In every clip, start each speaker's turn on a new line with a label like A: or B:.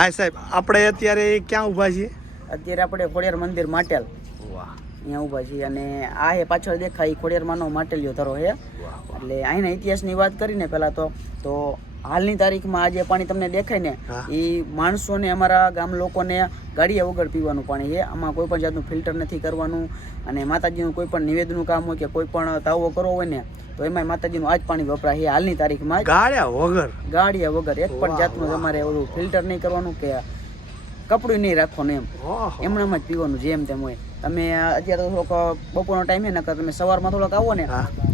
A: હા સાહેબ આપણે અત્યારે ક્યાં ઊભા છીએ?
B: અત્યારે આપણે ખોડિયાર મંદિર માટેલ.
A: વાહ.
B: અહીંયા ઊભા છીએ અને આ હે પાછળ દેખાય ખોડિયારમાંનો માટેલિયો ધરો હે. એટલે અહીંના ઇતિહાસની વાત કરીને પહેલાં તો તો હાલની તારીખમાં આજે પાણી તમને દેખાય ને એ માણસોને અમારા ગામ લોકોને ગાડીયા વગર પીવાનું પાણી છે આમાં કોઈ પણ જાતનું ફિલ્ટર નથી કરવાનું અને માતાજીનું કોઈ પણ નિવેદનનું કામ હોય કે કોઈ પણ તાવો કરવો હોય ને તો એમાં માતાજીનું આજ પાણી વપરાય છે. હાલની તારીખમાં
A: ગાળ્યા વગર?
B: ગાળ્યા વગર. એક પણ જાતનું તમારે ઓલું ફિલ્ટર નહીં કરવાનું કે કપડું નહીં રાખવાનું એમ. એમણામાં જ પીવાનું જેમ તેમ હોય. તમે અત્યારે થોડોક બપોરનો ટાઈમ હે નકર તમે સવારમાં થોડોક આવો ને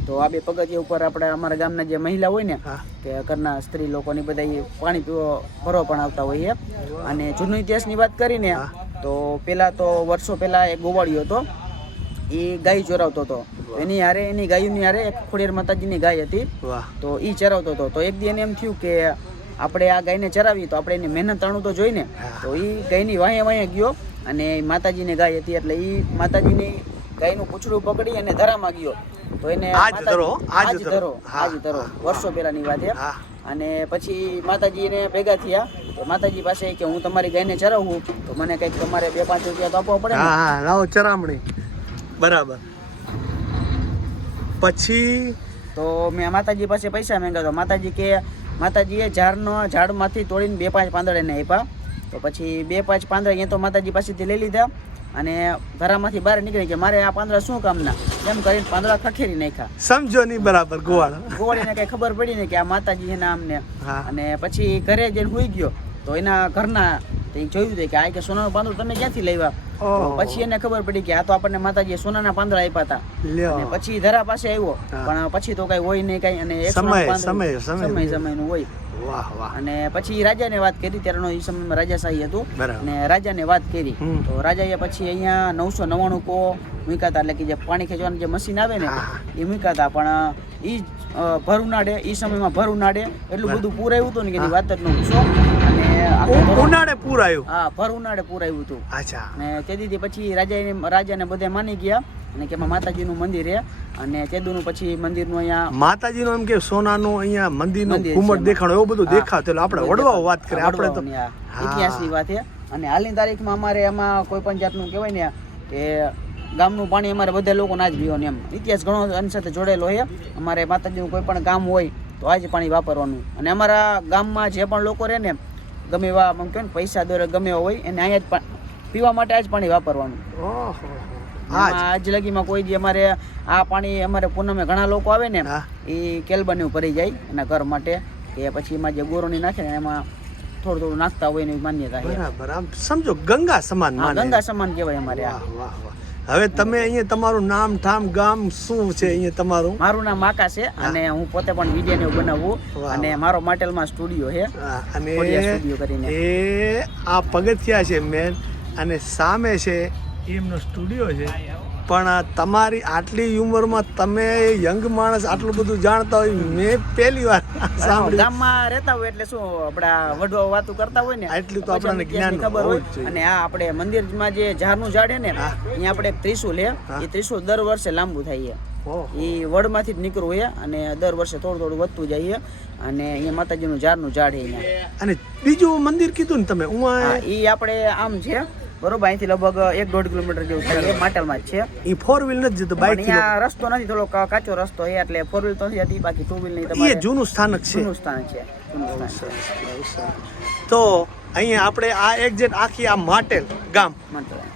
B: તો આ બે પગથિયા ઉપર આપણે અમારા ગામના જે મહિલા હોય ને કે ઘરના સ્ત્રી લોકોની બધા પાણી પીવા ભરવા પણ આવતા હોય છે. અને જૂનો ઇતિહાસની વાત કરીને. તો પહેલાં તો વર્ષો પહેલાં એક ગોવાળિયો હતો એ ગાય ચોરાવતો હતો. એની હારે એની ગાયોની હારે એક ખોડિયાર માતાજીની ગાય હતી. તો એ ચરાવતો હતો. તો એક દી એને એમ થયું કે આપણે આ ગાયને ચરાવી તો આપણે એની મહેનત તાણું તો જોઈને. તો એ ગાયની વાંહે વાંહે ગયો અને માતાજીની ગાય હતી. એટલે એ માતાજીની ગાયનું પૂછડું પકડી અને ધરામાં ગયો. તો એને
A: આજ ધરો, આજ ધરો.
B: ધરો આજ ધરો. વર્ષો પહેલાની વાત છે અને પછી માતાજી એને ભેગા થયા. તો માતાજી પાસે કે હું તમારી ગાયને ચરાવું તો મને કંઈક તમારે બે પાંચ રૂપિયા તો આપવા પડે
A: લાવો ચરામણી. બરાબર. પછી?
B: તો મેં માતાજી પાસે પૈસા માંગ્યા તો માતાજી કે માતાજીએ ઝાડનો ઝાડમાંથી તોડીને બે પાંચ પાંદડા એને આપ્યા. તો પછી બે પાંચ પાંદડા અહીંયા તો માતાજી પાસેથી લઈ લીધા અને ઘરામાંથી બહાર નીકળી કે મારે આ પાંદડા શું કામના? એમ કરીને પાંદડા ખખેરી નાખ્યા.
A: સમજો નહીં બરાબર ગોવાળ.
B: ગોવાળીને કઈ ખબર પડી ને કે આ માતાજી એના આમને. અને પછી ઘરે જઈને હુઈ ગયો. તો એના ઘરના તે જોયું હતું કે આ કે સોનાનું પાંદડું તમે ક્યાંથી લાવ્યા? પછી એને ખબર પડી કે આ તો આપણને માતાજી સોનાના પાંદડા આપ્યા હતા. અને પછી ધરા પાસે આવ્યો. પણ પછી તો કઈ હોય નહીં કઈ અને
A: સમય, સમય, સમય.
B: સમયનું હોય. અને પછી રાજાને વાત કરી ત્યારનો એ સમયમાં રાજાશાહી હતું. અને રાજાને વાત કરી. તો રાજાએ પછી અહીંયા નવસો નવ્વાણું કો મૂક્યા હતા. એટલે કે જે પાણી ખેંચવાનું જે મશીન આવે ને એ મૂક્યા હતા. પણ એ ભર ઉનાળે એ સમયમાં ભર ઉનાળે એટલું બધું પૂરાયું હતું ને કે વાત જ ન પૂછો.
A: ઉનાળે પૂર આવ્યું?
B: હા ભર ઉનાળે પૂરાયું હતું.
A: અચ્છા.
B: ને તે દીધી પછી રાજાએ રાજાને બધે માની ગયા અને કે માતાજીનું મંદિર છે અને તેદુનું પછી મંદિરનું અહીંયા
A: માતાજીનું એમ કે સોનાનું અહીંયા મંદિરનું ઘુમટ
B: એમાં.
A: એવું બધું. દેખાતું એટલે આપણે વડવાઓ વાત કરીએ. આપણે તો
B: ઇતિહાસની વાત છે અને હાલની તારીખમાં અમારે એમાં કોઈ પણ જાતનું કહેવાય ને કે ગામનું પાણી અમારે બધા લોકો ના જ પીવાનું એમ. ઇતિહાસ ઘણો આની સાથે જોડેલો છે અમારે માતાજીનું કોઈ પણ ગામ હોય તો આ જ પાણી વાપરવાનું. અને અમારા ગામમાં જે પણ લોકો રહે ને ગમે એવા આમ કહેવાય ને પૈસા દોરે ગમે એવા હોય એને અહીંયા જ પણ પીવા માટે આ જ પાણી વાપરવાનું. આજ? લગીમાં કોઈ જે અમારે આ પાણી અમારે પૂનમે ઘણા લોકો આવે ને. એ કેલબની ભરી જાય એના ઘર માટે કે પછી એમાં જે ગોરોની નાખે ને એમાં થોડું થોડું નાખતા હોય એની માન્યતા
A: બરાબર. આમ સમજો ગંગા સમાન
B: ગંગા સમાન કહેવાય અમારે
A: વાહ વાહ. હવે તમે અહીંયા તમારું નામ ઠામ ગામ શું છે અહીંયા તમારું?
B: મારું નામ આકા છે અને હું પોતે પણ વીડિયો ને બનાવું અને મારો માટેલમાં સ્ટુડિયો છે.
A: અને
B: સ્ટુડિયો કરીને.
A: એ આ પગથિયા છે મેન અને સામે છે એમનો સ્ટુડિયો છે. પણ તમારી આટલી ઉંમરમાં તમે યંગ માણસ આટલું બધું જાણતા હોય મેં પહેલી વાર સાંભળ્યું.
B: ગામમાં રહેતા હોય એટલે શું આપણા વડવા વાતો કરતા હોય ને
A: આટલું તો આપણને જ્ઞાન
B: ખબર હોય? અને આ આપણે મંદિરમાં જે ઝાડનું ઝાડ છે ને અહીંયા આપણે ત્રિશુલ છે. એ ત્રિશુલ દર વર્ષે લાંબુ થાય છે. એ વડમાંથી જ નીકળવું છે અને દર વર્ષે થોડું થોડું વધતું જાય અને અહીંયા માતાજીનું ઝાડનું ઝાડ
A: અને બીજું મંદિર કીધું ને તમે
B: હા, એ આપણે આમ છે. બરોબર અહીંથી લગભગ એક દોઢ કિલોમીટર જેવું છે. એ માટલમાં જ છે.
A: એ ફોર વ્હીલ નથી જતો બાઇક
B: અહીંયા રસ્તો નથી થોડો કાચો રસ્તો છે એટલે ફોર વ્હીલ તો નથી જતી બાકી ટુ વ્હીલની
A: એ જૂનું સ્થાનક છે.
B: જૂનું સ્થાનક છે
A: તો અહીંયા આપણે આ એક્ઝેક્ટ આખી આ માટેલ ગામ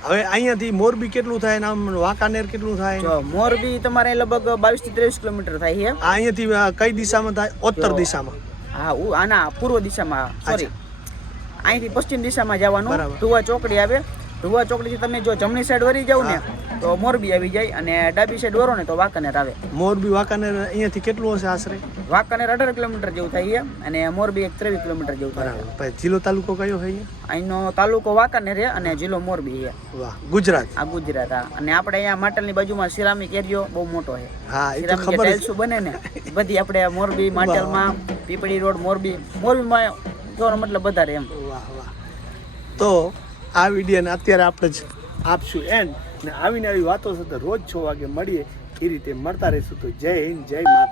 A: હવે અહીંયાથી મોરબી કેટલું થાય આમ વાંકાનેર કેટલું થાય?
B: મોરબી તમારે લગભગ બાવીસથી ત્રેવીસ કિલોમીટર થાય છે.
A: અહીંયાથી કઈ દિશામાં થાય? ઉત્તર દિશામાં.
B: હા આના પૂર્વ દિશામાં સોરી અહીંથી પશ્ચિમ દિશામાં જવાનું. ધુવા ચોકડી આવે. ધુવા ચોકડીથી તમે જો જમણી સાઈડ વળી જાવ ને તો મોરબી આવી જાય અને ડાબી સાઈડ વરો ને તો વાંકાનેર આવે.
A: મોરબી વાંકાનેર અહીંયાથી કેટલું હશે આશરે?
B: વાંકાનેર અઢાર કિલોમીટર જેવું થાય અને મોરબી એક ત્રેવીસ કિલોમીટર જેવું થાય.
A: જિલ્લો તાલુકો કયો છે
B: અહીંનો તાલુકો વાંકાનેર છે અને જિલ્લો મોરબી છે.
A: વાહ ગુજરાત.
B: આ ગુજરાત હા. અને આપણે અહીંયા માટલની બાજુમાં સિરામિક એરિયો બહુ મોટો છે.
A: હા એ તો
B: સિરામિક
A: ખબર
B: ટાઇલ્સો બને ને બધી આપણે મોરબી માટલમાં પીપળી રોડ મોરબી મોરબીમાં જોવાનો મતલબ વધારે એમ.
A: વાહ વાહ. તો આ વિડીયોને અત્યારે આપણે જ આપશું. એન્ડ ને આવીને આવી વાતો સાથે રોજ છ વાગે મળીએ. એ રીતે મળતા રહીશું. તો જય હિન્દ, જય મા